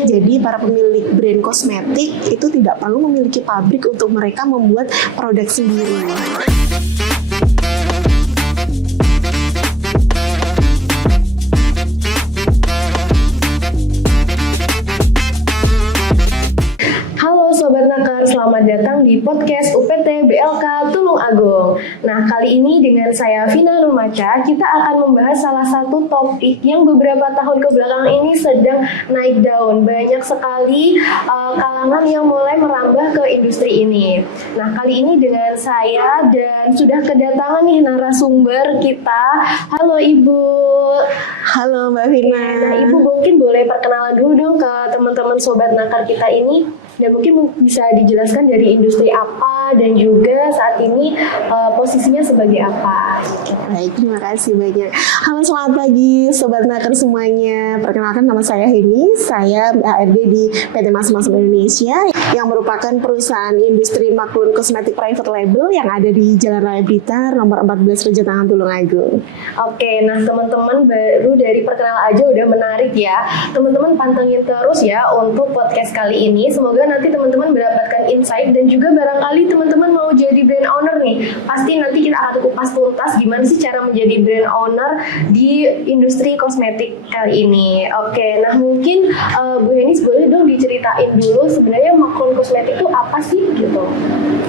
Jadi para pemilik brand kosmetik itu tidak perlu memiliki pabrik untuk mereka membuat produk sendiri. Sobat Nakar, selamat datang di podcast UPT BLK Tulung Agung. Nah, kali ini dengan saya Vina Numaca, kita akan membahas salah satu topik yang beberapa tahun kebelakangan ini sedang naik daun. Banyak sekali kalangan yang mulai merambah ke industri ini. Nah, kali ini dengan saya dan sudah kedatangan nih narasumber kita. Halo Ibu. Halo Mbak Vina. Nah, Ibu mungkin boleh perkenalan dulu dong ke teman-teman Sobat Nakar kita ini. Dan mungkin bisa dijelaskan dari industri apa dan juga saat ini posisinya sebagai apa. Baik, terima kasih banyak. Halo, selamat pagi Sobat Nakar semuanya. Perkenalkan, nama saya Heni. Saya HRD di PT Mas Indonesia yang merupakan perusahaan industri maklun kosmetik private label yang ada di Jalan Raya Blitar nomor 14 Rejatangan Tulung Agung. Oke, nah teman-teman baru dari perkenalan aja udah menarik ya. Teman-teman pantengin terus ya untuk podcast kali ini. Semoga nanti teman-teman mendapatkan insight dan juga barangkali teman-teman mau jadi brand owner nih. Pasti nanti kita akan kupas tuntas gimana sih cara menjadi brand owner di industri kosmetik kali ini. Oke, nah mungkin Bu Henis boleh dong diceritain dulu sebenarnya maklun kosmetik itu apa sih gitu.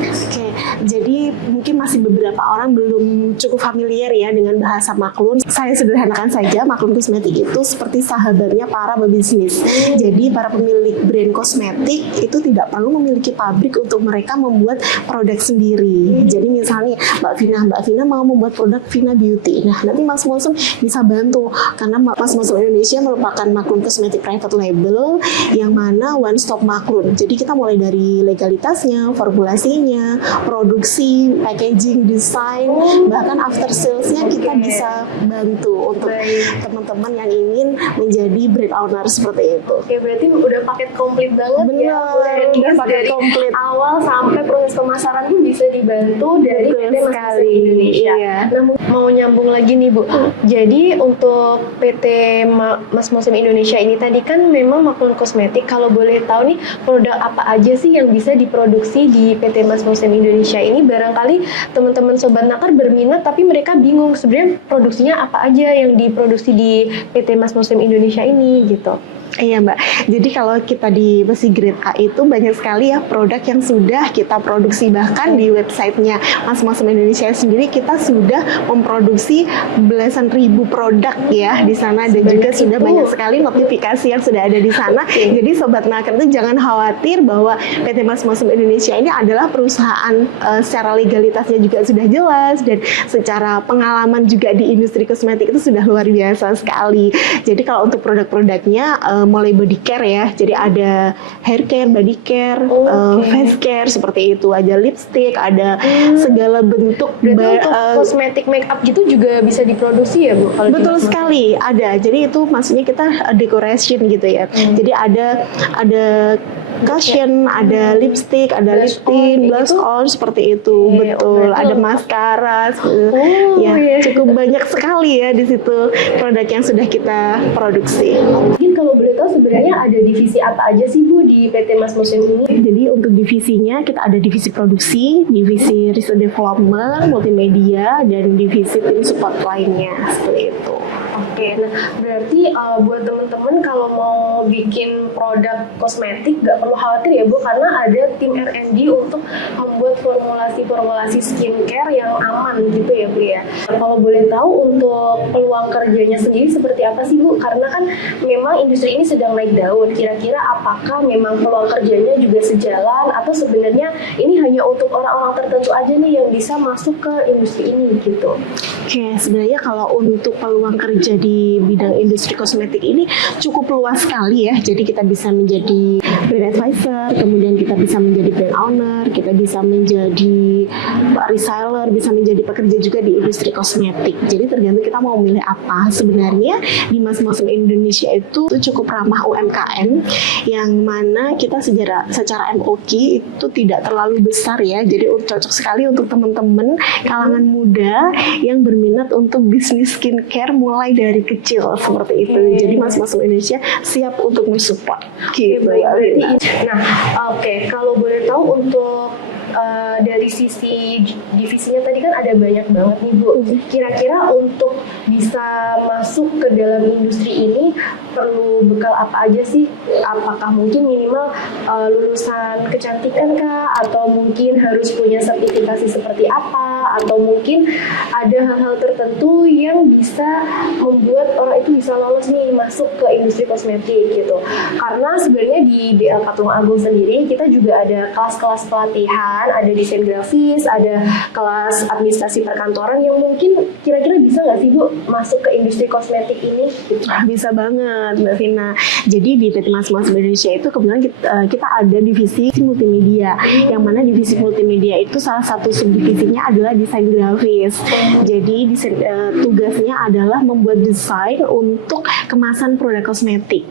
Oke, jadi mungkin masih beberapa orang belum cukup familiar ya dengan bahasa maklun. Saya sederhanakan saja, maklun kosmetik itu seperti sahabatnya para pebisnis. Jadi para pemilik brand kosmetik itu tidak perlu memiliki pabrik untuk mereka membuat produk sendiri. Jadi misalnya Mbak Vina mau membuat produk Vina Beauty. Nah, nanti Mas Mosem bisa bantu karena Mas Mosem Indonesia merupakan maklun kosmetik private label yang mana one stop maklun. Jadi kita mulai dari legalitasnya, formulasinya, produksi, packaging, desain, bahkan after salesnya kita bisa bantu untuk teman-teman yang ingin menjadi brand owner seperti itu. Oke, berarti udah paket komplit banget. Bener, ya. udah paket komplit. Awal sampai proses pemasaran pun bisa dibantu dari PT Mas Indonesia. Iya. Nah, mau nyambung lagi nih Bu. Jadi untuk PT Mas Muslim Indonesia ini tadi kan memang maklun kosmetik. Kalau boleh tahu nih produk apa aja sih yang bisa diproduksi di PT Mas Muslim Indonesia ini? Barangkali teman-teman Sobat Nakar berminat tapi mereka bingung sebenarnya produksinya apa aja yang diproduksi di PT Mas Muslim Indonesia ini gitu. Iya Mbak, jadi kalau kita di besi grade A itu banyak sekali ya produk yang sudah kita produksi. Bahkan di websitenya Mas Indonesia sendiri kita sudah memproduksi belasan ribu produk ya di sana. Dan juga sudah banyak sekali notifikasi yang sudah ada di sana. Jadi Sobat Nakar itu jangan khawatir bahwa PT Mas Indonesia ini adalah perusahaan secara legalitasnya juga sudah jelas. Dan secara pengalaman juga di industri kosmetik itu sudah luar biasa sekali. Jadi kalau untuk produk-produknya mulai body care ya, jadi ada hair care, body care, face care seperti itu, ada lipstick, ada segala bentuk. Untuk kosmetik make up gitu juga bisa diproduksi ya Bu? Betul sekali, ada. Jadi itu maksudnya kita decoration gitu ya. Jadi ada cushion, ada lipstick, ada lip tint, blush on seperti itu. Betul. Ada maskara. Cukup banyak sekali ya di situ produk yang sudah kita produksi. Mungkin kalau boleh tahu sebenarnya ada divisi apa aja sih Bu di PT Mas Muslim ini? Jadi untuk divisinya kita ada divisi produksi, divisi research development, multimedia, dan divisi tim support lainnya seperti itu. Oke, nah berarti buat teman-teman kalau mau bikin produk kosmetik gak perlu khawatir ya Bu, karena ada tim R&D untuk membuat formulasi skincare yang aman gitu ya Bu ya. Kalau boleh tahu untuk peluang kerjanya sendiri seperti apa sih Bu? Karena kan memang industri ini sedang naik daun. Kira-kira apakah memang peluang kerjanya juga sejalan atau sebenarnya ini hanya untuk orang-orang tertentu aja nih yang bisa masuk ke industri ini gitu? Oke, sebenarnya kalau untuk peluang kerja di bidang industri kosmetik ini cukup luas sekali ya. Jadi kita bisa menjadi brand advisor, kemudian kita bisa menjadi brand owner, kita bisa menjadi menjadi reseller, bisa menjadi pekerja juga di industri kosmetik. Jadi tergantung kita mau milih apa. Sebenarnya di Mas-Muslim Indonesia itu cukup ramah UMKM, yang mana kita secara MOQ itu tidak terlalu besar ya. Jadi cocok sekali untuk teman-teman kalangan muda yang berminat untuk bisnis skincare mulai dari kecil seperti itu. Jadi Mas-Muslim Indonesia siap untuk mensupport. Gitu. Kalau boleh tahu untuk dari sisi divisinya tadi kan ada banyak banget nih Bu. Kira-kira untuk bisa masuk ke dalam industri ini perlu bekal apa aja sih? Apakah mungkin minimal lulusan kecantikan kah? Atau mungkin harus punya sertifikasi seperti apa? Atau mungkin ada hal-hal tertentu yang bisa membuat orang itu bisa lolos nih masuk ke industri kosmetik gitu. Karena sebenarnya di BLK Tulung Agung sendiri kita juga ada kelas-kelas pelatihan, ada desain grafis, ada kelas administrasi perkantoran yang mungkin kira-kira bisa nggak sih Bu masuk ke industri kosmetik ini? Bisa banget Mbak Vina. Jadi di PT Mas-Muslim Indonesia itu kebetulan kita ada divisi multimedia, yang mana divisi multimedia itu salah satu subdivisinya adalah desain grafis. Jadi tugasnya adalah membuat desain untuk kemasan produk kosmetik.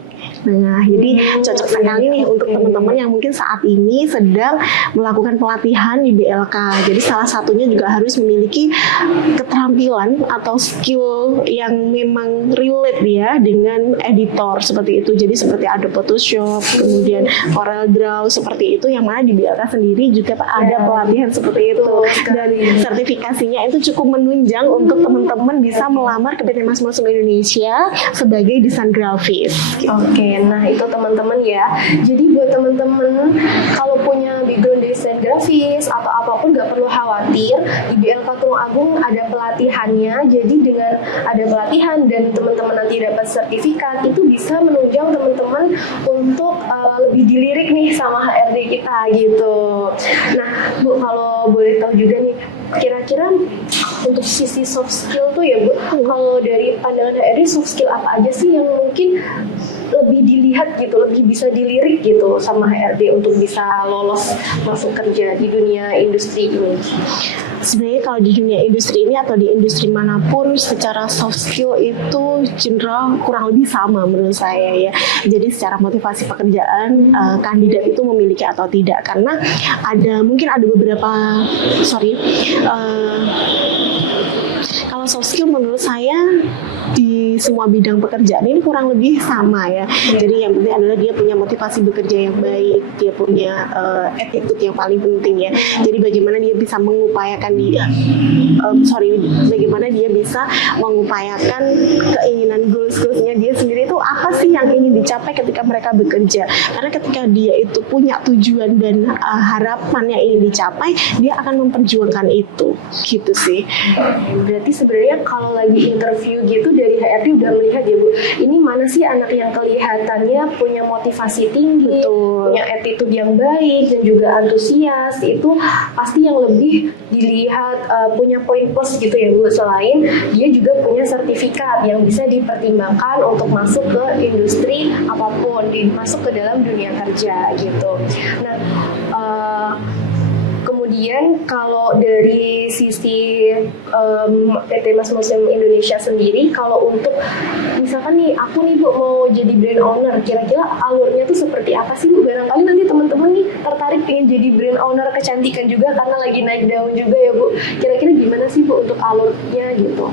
Nah, jadi cocok sekali nih untuk teman-teman yang mungkin saat ini sedang melakukan pelatihan di BLK. Jadi salah satunya juga harus memiliki keterampilan atau skill yang memang relate ya dengan editor seperti itu. Jadi seperti Adobe Photoshop, kemudian CorelDRAW seperti itu, yang mana di BLK sendiri juga ada pelatihan seperti itu. Dan sertifikasinya itu cukup menunjang untuk teman-teman bisa melamar ke PT Mas-Muslim Indonesia sebagai desain grafis. Oke, nah itu teman-teman ya. Jadi buat teman-teman kalau punya background desain grafis atau apapun nggak perlu khawatir. Di BLK Tulung Agung ada pelatihannya. Jadi dengan ada pelatihan dan teman-teman nanti dapat sertifikat, itu bisa menunjang teman-teman untuk lebih dilirik nih sama HRD kita gitu. Nah Bu, kalau boleh tahu juga nih, kira-kira untuk sisi soft skill tuh ya Bu, kalau dari pandangan HRD soft skill apa aja sih yang mungkin lebih dilihat gitu, lebih bisa dilirik gitu sama HRD untuk bisa lolos masuk kerja di dunia industri ini? Sebenarnya kalau di dunia industri ini atau di industri manapun, secara soft skill itu general kurang lebih sama menurut saya ya. Jadi secara motivasi pekerjaan kandidat itu memiliki atau tidak, karena mungkin ada beberapa kalau soft skill menurut saya di semua bidang pekerjaan ini kurang lebih sama ya. Jadi yang penting adalah dia punya motivasi bekerja yang baik, dia punya attitude yang paling penting ya. Jadi bagaimana dia bisa mengupayakan bagaimana dia bisa mengupayakan keinginan goals-goalsnya dia sendiri, itu apa sih yang ingin dicapai ketika mereka bekerja. Karena ketika dia itu punya tujuan dan harapan yang ingin dicapai, dia akan memperjuangkan itu. Gitu sih. Berarti sebenarnya kalau lagi interview gitu dari HRD udah melihat ya Bu, ini mana sih anak yang kelihatannya punya motivasi tinggi, punya attitude yang baik dan juga antusias, itu pasti yang lebih dilihat punya poin plus gitu ya Bu. Selain dia juga punya sertifikat yang bisa dipertimbangkan untuk masuk ke industri apapun, masuk ke dalam dunia kerja gitu. Nah, kemudian kalau dari sisi PT Mas-Muslim Indonesia sendiri, kalau untuk misalkan nih aku nih Bu mau jadi brand owner, kira-kira alurnya tuh seperti apa sih Bu? Barangkali nanti teman-teman nih tertarik pengen jadi brand owner kecantikan juga karena lagi naik daun juga ya Bu. Kira-kira gimana sih Bu untuk alurnya gitu?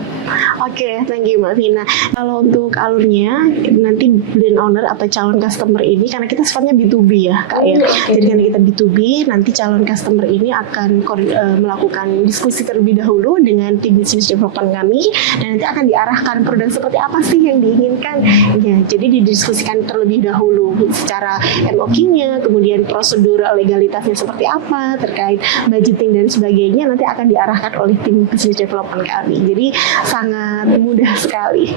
Oke, thank you Mbak Vina. Kalau untuk alurnya, nanti brand owner atau calon customer ini, karena kita sifatnya B2B ya Kak ya. Jadi karena kita B2B, nanti calon customer ini akan melakukan diskusi terlebih dahulu dengan tim business development kami, dan nanti akan diarahkan produk seperti apa sih yang diinginkan ya. Jadi didiskusikan terlebih dahulu secara MOQ-nya, kemudian prosedur legalitasnya seperti apa, terkait budgeting dan sebagainya, nanti akan diarahkan oleh tim business development kami. Jadi sangat mudah sekali.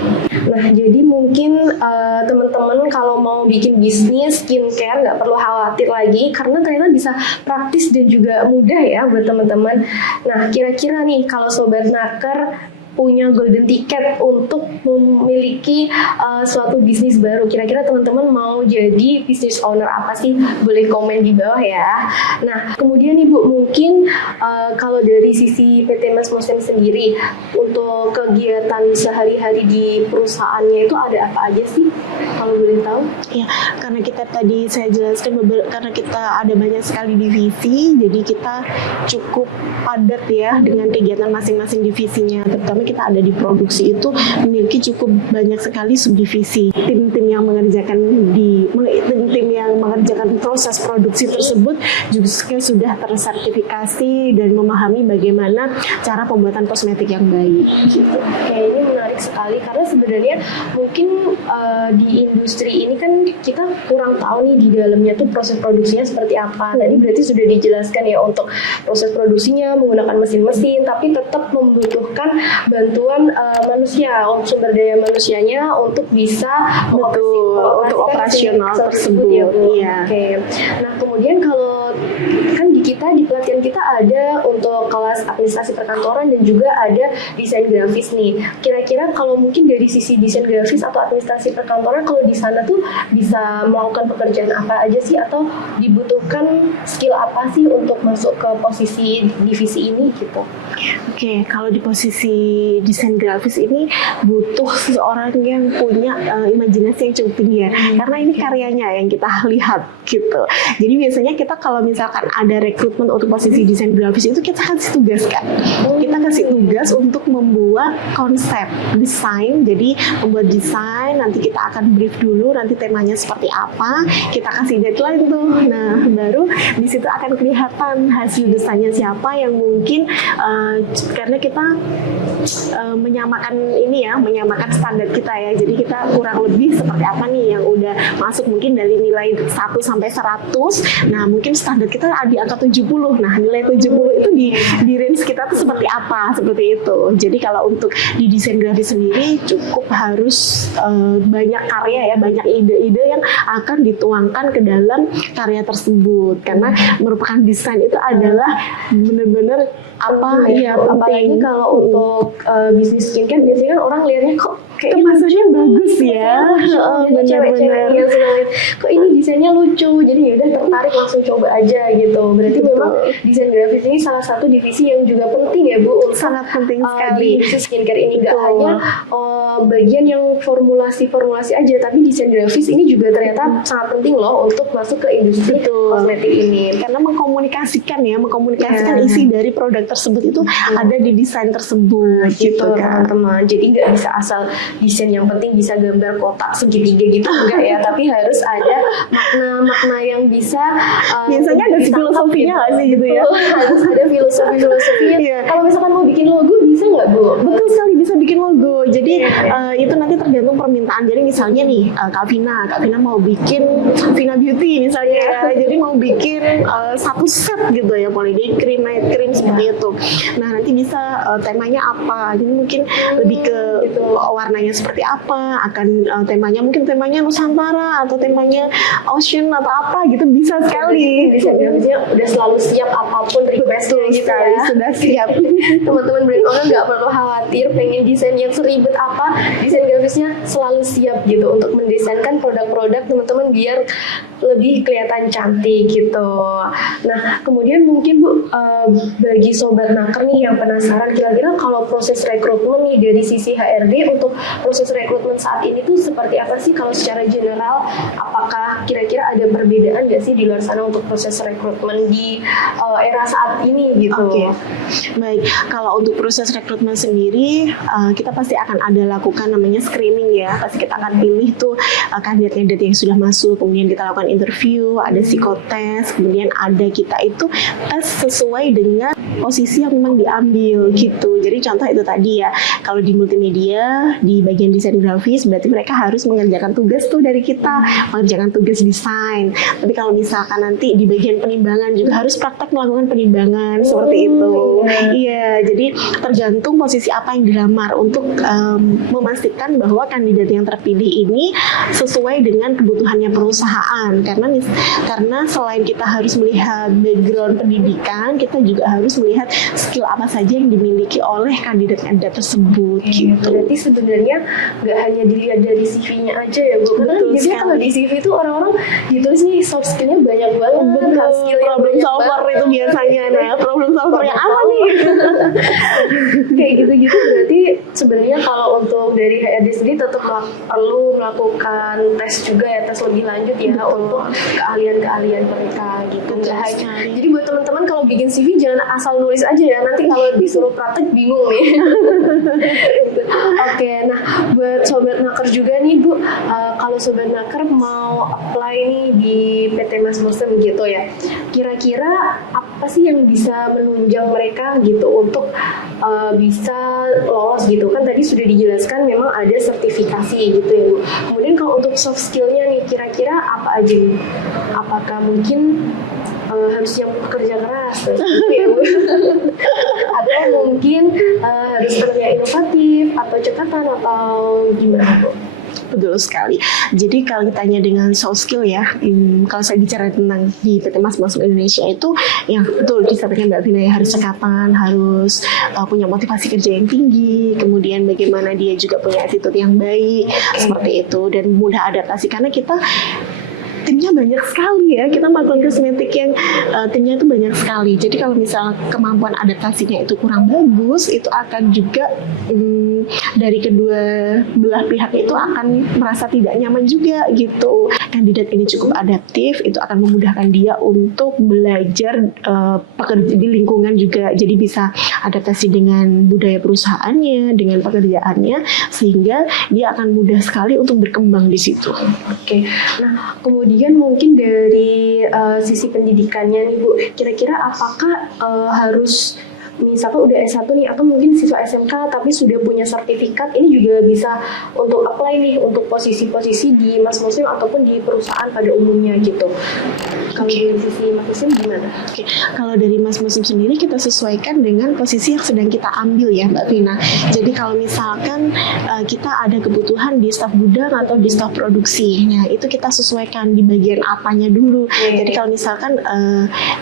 Nah, jadi mungkin teman-teman kalau mau bikin bisnis skincare nggak perlu khawatir lagi, karena ternyata bisa praktis dan juga mudah ya buat teman-teman. Nah, kira-kira nih kalau Sobat Naker punya golden ticket untuk memiliki suatu bisnis baru. Kira-kira teman-teman mau jadi business owner apa sih? Boleh komen di bawah ya. Nah, kemudian nih Bu, mungkin kalau dari sisi PT Mas Muslim sendiri, untuk kegiatan sehari-hari di perusahaannya itu ada apa aja sih? Kalau boleh tahu? Ya, karena kita tadi saya jelaskan karena kita ada banyak sekali divisi, jadi kita cukup padat ya dengan kegiatan masing-masing divisinya. Terutama kita ada di produksi itu memiliki cukup banyak sekali subdivisi. Tim-tim yang mengerjakan proses produksi tersebut juga sudah tersertifikasi dan memahami bagaimana cara pembuatan kosmetik yang baik. Gitu. Oke, ini menarik sekali karena sebenarnya mungkin di industri ini kan kita kurang tahu nih di dalamnya tuh proses produksinya seperti apa. Tadi berarti sudah dijelaskan ya untuk proses produksinya menggunakan mesin-mesin, tapi tetap membutuhkan bantuan manusia, sumber daya manusianya untuk bisa untuk operasional tersebut. Ya, Bu. Iya. Oke. Nah, kemudian kalau kan di pelatihan kita ada untuk kelas administrasi perkantoran dan juga ada desain grafis nih. Kira-kira kalau mungkin dari sisi desain grafis atau administrasi perkantoran, kalau di sana tuh bisa melakukan pekerjaan apa aja sih, atau dibutuhkan skill apa sih untuk masuk ke posisi divisi ini gitu? Oke, kalau di posisi desain grafis ini butuh seseorang yang punya imajinasi yang cukup tinggi ya, karena ini karyanya yang kita lihat gitu. Jadi biasanya kita kalau misalkan ada rekrutmen untuk posisi desain grafis itu kita kasih tugas kan, kita kasih tugas untuk membuat konsep desain. Jadi membuat desain, nanti kita akan brief dulu, nanti temanya seperti apa, kita kasih deadline tuh. Nah, baru di situ akan kelihatan hasil desainnya siapa yang mungkin karena kita menyamakan standar kita ya. Jadi kita kurang lebih seperti apa nih yang udah masuk mungkin dari nilai 1 sampai 100. Nah, mungkin standar kita di angka 70. Nah, nilai 70 itu di range kita tuh seperti apa, seperti itu. Jadi kalau untuk di desain grafis sendiri cukup harus banyak karya ya, banyak ide-ide yang akan dituangkan ke dalam karya tersebut. Karena merupakan desain itu adalah benar-benar apalagi kalau untuk bisnis skincare biasanya kan orang lihatnya kok kayak kemasannya bagus ya, cewek-cewek yang suka lihat kok ini desainnya lucu, jadi ya udah tertarik langsung coba aja gitu. Berarti memang desain grafis ini salah satu divisi yang juga penting ya Bu, sangat penting sekali di bisnis skincare ini. Gak hanya bagian yang formulasi aja, tapi desain grafis ini juga ternyata sangat penting loh untuk masuk ke industri kosmetik ini, karena mengkomunikasikan isi dari produk tersebut itu ada di desain tersebut gitu kan teman-teman. Jadi nggak bisa asal desain yang penting bisa gambar kotak segitiga gitu enggak ya, tapi harus ada makna-makna yang bisa biasanya ada filosofinya nggak sih gitu ya, harus ada filosofinya. Kalau misalkan mau bikin logo bisa nggak Bu? Betul sekali, bisa bikin logo. Jadi itu nanti tergantung permintaan. Jadi misalnya nih Kak Vina mau bikin Vina Beauty misalnya ya, jadi mau bikin satu set gitu ya, mulai dari cream, night cream seperti itu. Nah, nanti bisa temanya apa, jadi mungkin lebih ke warnanya seperti apa, akan temanya mungkin temanya Nusantara atau temanya Ocean atau apa gitu, bisa sekali. Bisa udah selalu siap apapun requestnya gitu ya. Sudah siap. Teman-teman brand owner nggak perlu khawatir pengen desain yang seribet apa, desain grafisnya selalu siap gitu untuk mendesainkan produk-produk teman-teman biar lebih kelihatan cantik gitu. Nah, kemudian mungkin Bu, bagi sobat naker nih yang penasaran, kira-kira kalau proses rekrutmen nih dari sisi HRD, untuk proses rekrutmen saat ini tuh seperti apa sih kalau secara general? Apakah kira-kira ada perbedaan nggak sih di luar sana untuk proses rekrutmen di era saat ini gitu? Oke. Baik, kalau untuk proses rekrutmen sendiri kita pasti akan ada lakukan namanya screening ya. Pasti kita akan pilih tuh kandidat-kandidat yang sudah masuk, kemudian kita lakukan interview, ada psikotes, kemudian ada kita itu tes sesuai dengan posisi yang memang diambil gitu. Jadi contoh itu tadi ya, kalau di multimedia di bagian desain grafis berarti mereka harus mengerjakan tugas tuh dari kita, mengerjakan tugas desain. Tapi kalau misalkan nanti di bagian penimbangan juga harus praktek melakukan penimbangan seperti itu. Iya, jadi tergantung posisi apa yang dilamar untuk memastikan bahwa kandidat yang terpilih ini sesuai dengan kebutuhannya perusahaan. Karena selain kita harus melihat background pendidikan, kita juga harus melihat skill apa saja yang dimiliki oleh kandidat-kandidat tersebut gitu. Berarti sebenarnya nggak hanya dilihat dari CV-nya aja ya Bu, karena Betul biasanya kalau di CV itu orang-orang ditulis nih soft skill-nya banyak banget, hard skill-nya problem banyak solver banget. itu biasanya. Nah, problem solver yang apa nih? Kayak gitu-gitu. Berarti sebenarnya kalau untuk dari HRD sendiri tetap perlu melakukan tes juga ya, tes lebih lanjut ya. Betul. Untuk keahlian-keahlian mereka gitu. Betul Nggak hanya. sekali. Jadi buat teman-teman kalau bikin CV jangan asal nulis aja ya, nanti kalau disuruh praktek bingung nih. Oke, nah buat sobat naker juga nih Bu, kalau sobat naker mau apply nih di PT Mas Muslim gitu ya, kira-kira apa sih yang bisa menunjang mereka gitu untuk bisa lolos gitu? Kan tadi sudah dijelaskan memang ada sertifikasi gitu ya Bu. Kemudian kalau untuk soft skillnya nih, kira-kira apa aja nih? Apakah mungkin harus yang bekerja keras gitu ya Bu? Atau mungkin harus kerja inovatif atau cekatan atau gimana Bu? Betul sekali. Jadi kalau ditanya dengan soft skill ya, kalau saya bicara tentang di PT Mas Muslim Indonesia itu, yang betul disampaikan Mbak Vina ya, harus cekatan, harus punya motivasi kerja yang tinggi, kemudian bagaimana dia juga punya attitude yang baik, seperti itu, dan mudah adaptasi karena kita timnya banyak sekali ya, kita melakukan kosmetik yang timnya itu banyak sekali. Jadi kalau misal kemampuan adaptasinya itu kurang bagus, itu akan juga dari kedua belah pihak itu akan merasa tidak nyaman juga gitu. Kandidat ini cukup adaptif, itu akan memudahkan dia untuk belajar pekerja di lingkungan juga, jadi bisa adaptasi dengan budaya perusahaannya, dengan pekerjaannya, sehingga dia akan mudah sekali untuk berkembang di situ. Oke, nah kemudian mungkin dari sisi pendidikannya nih Bu, kira-kira apakah harus misalkan udah S1 nih atau mungkin siswa SMK tapi sudah punya sertifikat, ini juga bisa untuk apply nih untuk posisi-posisi di Mas Muslim ataupun di perusahaan pada umumnya gitu. Kalau dari sisi Mas Muslim gimana? Oke, kalau dari Mas Muslim sendiri kita sesuaikan dengan posisi yang sedang kita ambil ya Mbak Vina. Jadi kalau misalkan kita ada kebutuhan di staf gudang atau di staf produksi, nah itu kita sesuaikan di bagian apanya dulu. Jadi kalau misalkan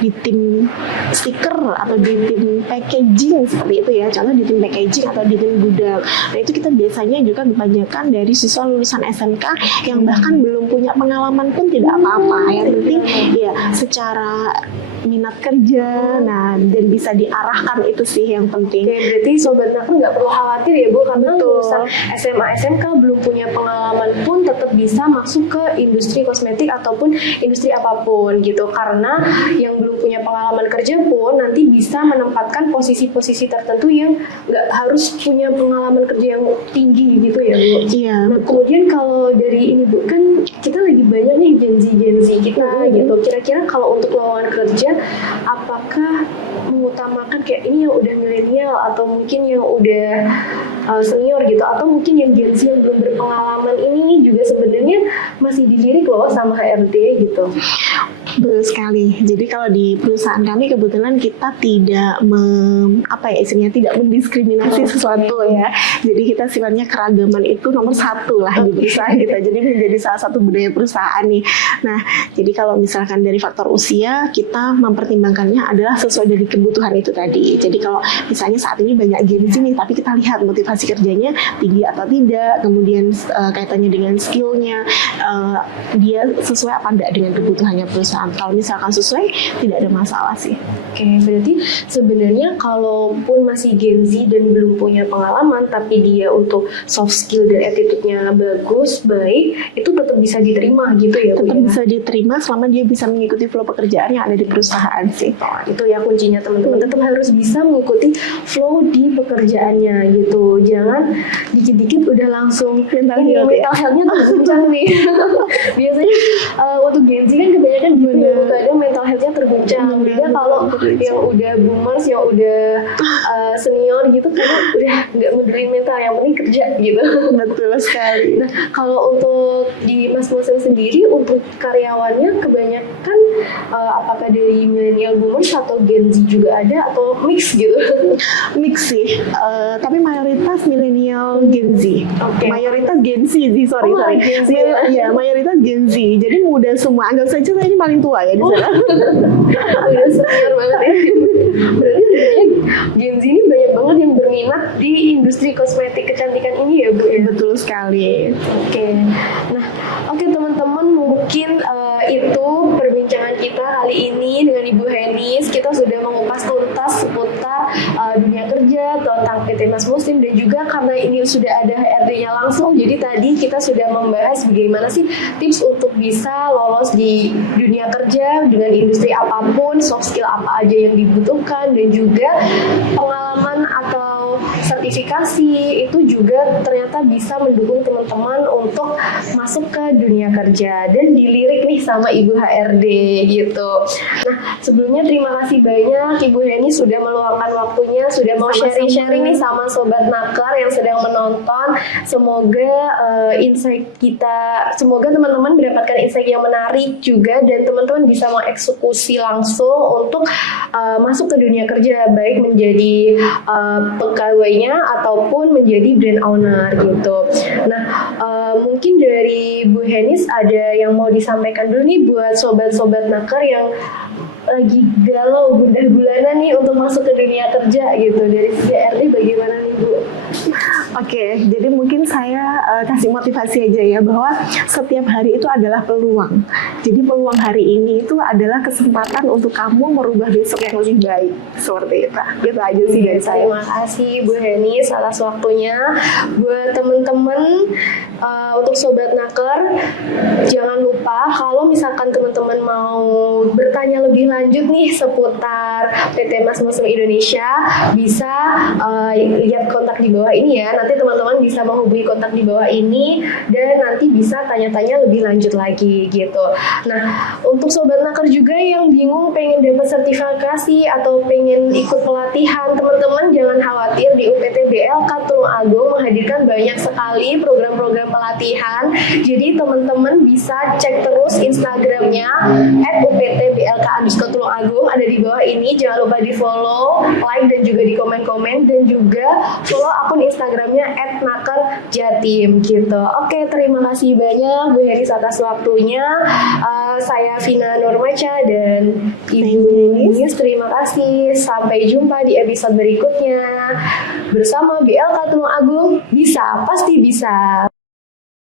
di tim stiker atau di tim packaging seperti itu ya, contoh di tim packaging atau di tim gudang. Nah itu kita biasanya juga kebanyakan dari siswa lulusan SMK yang bahkan belum punya pengalaman pun tidak apa-apa. Yang penting ya secara minat kerja, nah dan bisa diarahkan, itu sih yang penting. Oke, berarti sobat naker nggak perlu khawatir ya Bu, karena lulusan SMA SMK belum punya pengalaman pun tetap bisa masuk ke industri kosmetik ataupun industri apapun gitu, karena yang belum punya pengalaman kerja pun nanti bisa menempatkan posisi-posisi tertentu yang nggak harus punya pengalaman kerja yang tinggi gitu ya Bu. Iya. Nah kemudian kalau dari ini Bu, kan kita lagi banyak nih Gen Z kita gitu, kira-kira kalau untuk lowongan kerja apakah mengutamakan kayak ini yang udah milenial atau mungkin yang udah senior gitu, atau mungkin yang Gen Z yang belum berpengalaman ini juga sebenarnya masih dilirik loh sama HRD gitu. Betul sekali. Jadi kalau di perusahaan kami kebetulan kita tidak istilahnya tidak mendiskriminasi sesuatu ya. Jadi kita sifatnya keragaman itu nomor satu lah di perusahaan kita. Jadi menjadi salah satu budaya perusahaan nih. Nah, jadi kalau misalkan dari faktor usia, kita mempertimbangkannya adalah sesuai dari kebutuhan itu tadi. Jadi kalau misalnya saat ini banyak Gen Z nih, tapi kita lihat motivasi kerjanya tinggi atau tidak, kemudian kaitannya dengan skillnya, dia sesuai apa enggak dengan kebutuhannya perusahaan. Kalau misalkan sesuai, tidak ada masalah sih. Oke, berarti sebenarnya kalaupun masih Gen Z dan belum punya pengalaman, tapi dia untuk soft skill dan attitude-nya bagus, baik, itu tetap bisa diterima gitu ya Bu? Tetap bisa diterima selama dia bisa mengikuti flow pekerjaan yang ada di perusahaan sih. Itu ya kuncinya teman-teman, tetap harus bisa mengikuti flow di pekerjaannya gitu. Jangan dikit-dikit udah langsung mental health-nya terguncang nih. Biasanya waktu Gen Z kan kebanyakan gitu ya, kadang mental health-nya terguncang. Beda kalau yang udah boomers, yang udah senior gitu, kadang udah nggak peduli mental, yang penting kerja gitu. Betul sekali. Nah, kalau untuk di Mas Muslim sendiri, untuk karyawannya kebanyakan apakah dari millennial boomers atau Gen Z juga ada atau mix gitu? Mix sih, tapi mayoritas milenial Gen Z. Oke. Mayoritas Gen Z sih, sorry. Gen Z ya? Iya, mayoritas Gen Z. Jadi muda semua. Anggap saja saya ini paling tua ya di sana. Udah senior banget ya. Berarti sebenarnya Gen Z ini banyak banget yang berminat di industri kosmetik kecantikan ini ya Bu ya? Betul sekali. Oke. Nah, oke teman-teman, mungkin itu perbincangan kita kali ini dengan Ibu Henis. Kita sudah mengupas tuntas seputar dunia kerja tentang PT Mas Muslim, dan juga karena ini sudah ada HRD-nya langsung, jadi tadi kita sudah membahas bagaimana sih tips untuk bisa lolos di dunia kerja dengan industri apapun, soft skill apa aja yang dibutuhkan, dan juga pengalaman atau sertifikasi itu juga ternyata bisa mendukung teman-teman untuk masuk ke dunia kerja dan dilirik nih sama Ibu HRD gitu. Nah, sebelumnya terima kasih banyak Ibu Heni sudah meluangkan waktunya, sudah mau sharing-sharing nih sama Sobat Naker yang sedang menonton. Semoga insight kita, semoga teman-teman mendapatkan insight yang menarik juga, dan teman-teman bisa mengeksekusi langsung untuk masuk ke dunia kerja, baik menjadi pegawainya ataupun menjadi brand owner gitu. Nah, mungkin dari Bu Henis ada yang mau disampaikan dulu nih buat sobat-sobat Naker yang lagi galau gundah gulana nih untuk masuk ke dunia kerja gitu. Dari sisi HRD bagaimana nih Bu? Oke, jadi mungkin saya kasih motivasi aja ya, bahwa setiap hari itu adalah peluang. Jadi peluang hari ini itu adalah kesempatan untuk kamu merubah besok yang lebih baik. Seperti itu. Itu aja sih dari saya. Terima kasih Bu Henis atas waktunya. Buat teman-teman, untuk Sobat Naker, jangan lupa kalau misalkan teman-teman mau bertanya lebih lanjut nih seputar PT Mas Muslim Indonesia, bisa lihat kontak di bawah ini ya. Nanti teman-teman bisa menghubungi kontak di bawah ini dan nanti bisa tanya-tanya lebih lanjut lagi gitu. Nah, untuk Sobat Naker juga yang bingung pengen dapat sertifikasi atau pengen ikut pelatihan, teman-teman jangan khawatir, di UPT BLK Tulung Agung menghadirkan banyak sekali program-program pelatihan. Jadi teman-teman bisa cek terus Instagramnya @UPT_BLK_Tulung Agung, ada di bawah ini. Jangan lupa di follow, like, dan juga di komen-komen, dan juga follow akun Instagramnya @nakerjatim gitu. Oke, terima kasih banyak Bu Henis atas waktunya. Saya Vina Nurmaca dan Ibu Henis, terima kasih. Sampai jumpa di episode berikutnya bersama BLK Tulung Agung. Bisa, pasti bisa.